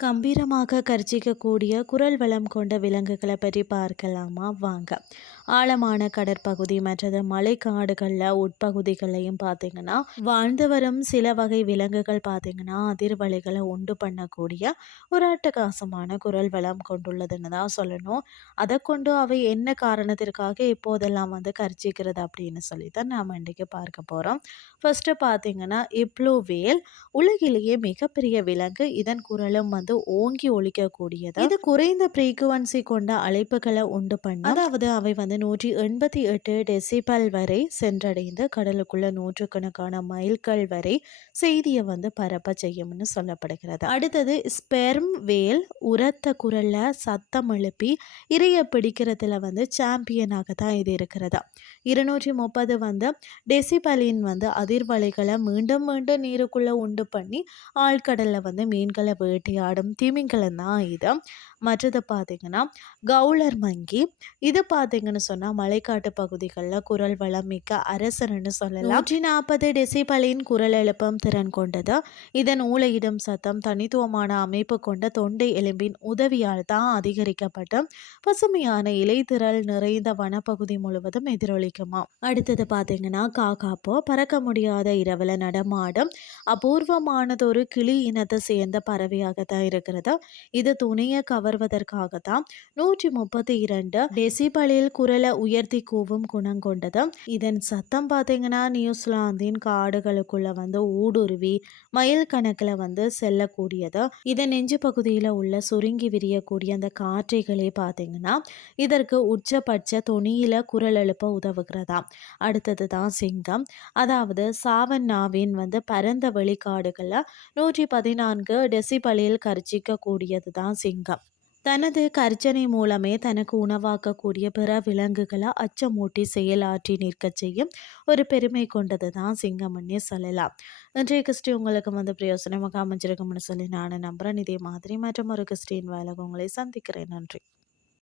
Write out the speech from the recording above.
கம்பீரமாக கர்ஜிக்கக்கூடிய குரல் வளம் கொண்ட விலங்குகளை பற்றி பார்க்கலாமா? வாங்க. ஆழமான கடற்பகுதி மற்றது மலைக்காடுகளில் உட்பகுதிகளையும் பார்த்தீங்கன்னா வாழ்ந்து வரும் சில வகை விலங்குகள் பார்த்தீங்கன்னா அதிர்வலைகளை உண்டு பண்ணக்கூடிய ஒரு அட்டகாசமான குரல் வளம் கொண்டுள்ளதுன்னு தான் சொல்லணும். அதை கொண்டு அவை என்ன காரணத்திற்காக இப்போதெல்லாம் வந்து கர்ஜிக்கிறது அப்படின்னு சொல்லி தான் நாம் இன்றைக்கு பார்க்க போகிறோம் ஃபஸ்ட்டு பார்த்தீங்கன்னா இப்ளூ வேல் உலகிலேயே மிகப்பெரிய விலங்கு. இதன் குரலும் வந்து ஓங்கி ஒழிக்கக்கூடியது இது குறைந்த ஃப்ரீக்குவன்சி கொண்ட அழைப்புகளை உண்டு பண்ண அதாவது அவை வந்து நூற்றி எண்பத்தி எட்டு டெசிபல் வரை சென்றடைந்து கடலுக்குள்ள நூற்றுக்கணக்கான மைல்கள் வரை செய்தியை வந்து பரப்ப செய்யும்னு சொல்லப்படுகிறது. அடுத்தது ஸ்பெர்ம் வேல் உரத்த குரல்ல சத்தம் எழுப்பி இறைய பிடிக்கிறதுல வந்து சாம்பியனாக தான் இது இருக்கிறதா? இருநூற்றி முப்பது வந்து டெசிபலின் வந்து அதிர்வலைகளை மீண்டும் மீண்டும் நீருக்குள்ள உண்டு பண்ணி ஆழ்கடலில் வந்து மீன்களை படம் திமிங்கலம் தான் இது. மற்றது பார்த்தீங்கன்னா கவுளர் மங்கி. இது பார்த்தீங்கன்னு சொன்னால் மலைக்காட்டு பகுதிகளில் குரல் வளம் மிக்க அரசர்னு சொல்லலாம். நூற்றி நாற்பது டெசிபலின் குரல் எழுப்பும் திறன் கொண்டது. இதன் ஊழையிடும் சத்தம் தனித்துவமான அமைப்பு கொண்ட தொண்டை எலும்பின் உதவியால் தான் அதிகரிக்கப்பட்டு பசுமையான இலைத்திரள் நிறைந்த வனப்பகுதி முழுவதும் எதிரொலிக்குமா அடுத்தது பார்த்தீங்கன்னா காக்காப்போ பறக்க முடியாத இரவில் நடமாடும் அபூர்வமானதொரு கிளி இனத்தை சேர்ந்த பறவையாக தான் இருக்கிறது. இது துணியை கவர்வதற்காக தான் நூற்றி முப்பத்தி இரண்டு டெசிபலில் குரலை உயர்த்தி கூவும் குணம் கொண்டது. இதன் சத்தம் பார்த்தீங்கன்னா நியூசிலாந்தின் காடுகளுக்குள்ள வந்து ஊடுருவி மைல் கணக்கில் வந்து செல்லக்கூடியது. இதன் நெஞ்சு பகுதியில் உள்ள சுருங்கி விரியக்கூடிய அந்த காற்றைகளே பார்த்தீங்கன்னா இதற்கு உச்சபட்ச துணியில் குரல் எழுப்ப உதவுகிறதா? அடுத்தது தான் சிங்கம். அதாவது சாவன்னாவின் வந்து பரந்த வெளிக்காடுகளில் நூற்றி பதினான்கு டெசிபலில் கர்ச்சிக்க கூடியது தான் சிங்கம். தனது கர்ஜனை மூலமே தனக்கு உணவாக்கக்கூடிய பிற விலங்குகளை அச்சமூட்டி செயலாற்றி நிற்கச் செய்யும் ஒரு பெருமை கொண்டது தான் சிங்கம்னே சொல்லலாம். இன்றைய கிறிஸ்டி உங்களுக்கு வந்து பிரயோசனமாக அமைஞ்சிருக்கும்னு சொல்லி நான் நம்புகிறேன் இதே மாதிரி மற்றும் ஒரு கிறிஸ்டின் வேலை உங்களை சந்திக்கிறேன். நன்றி.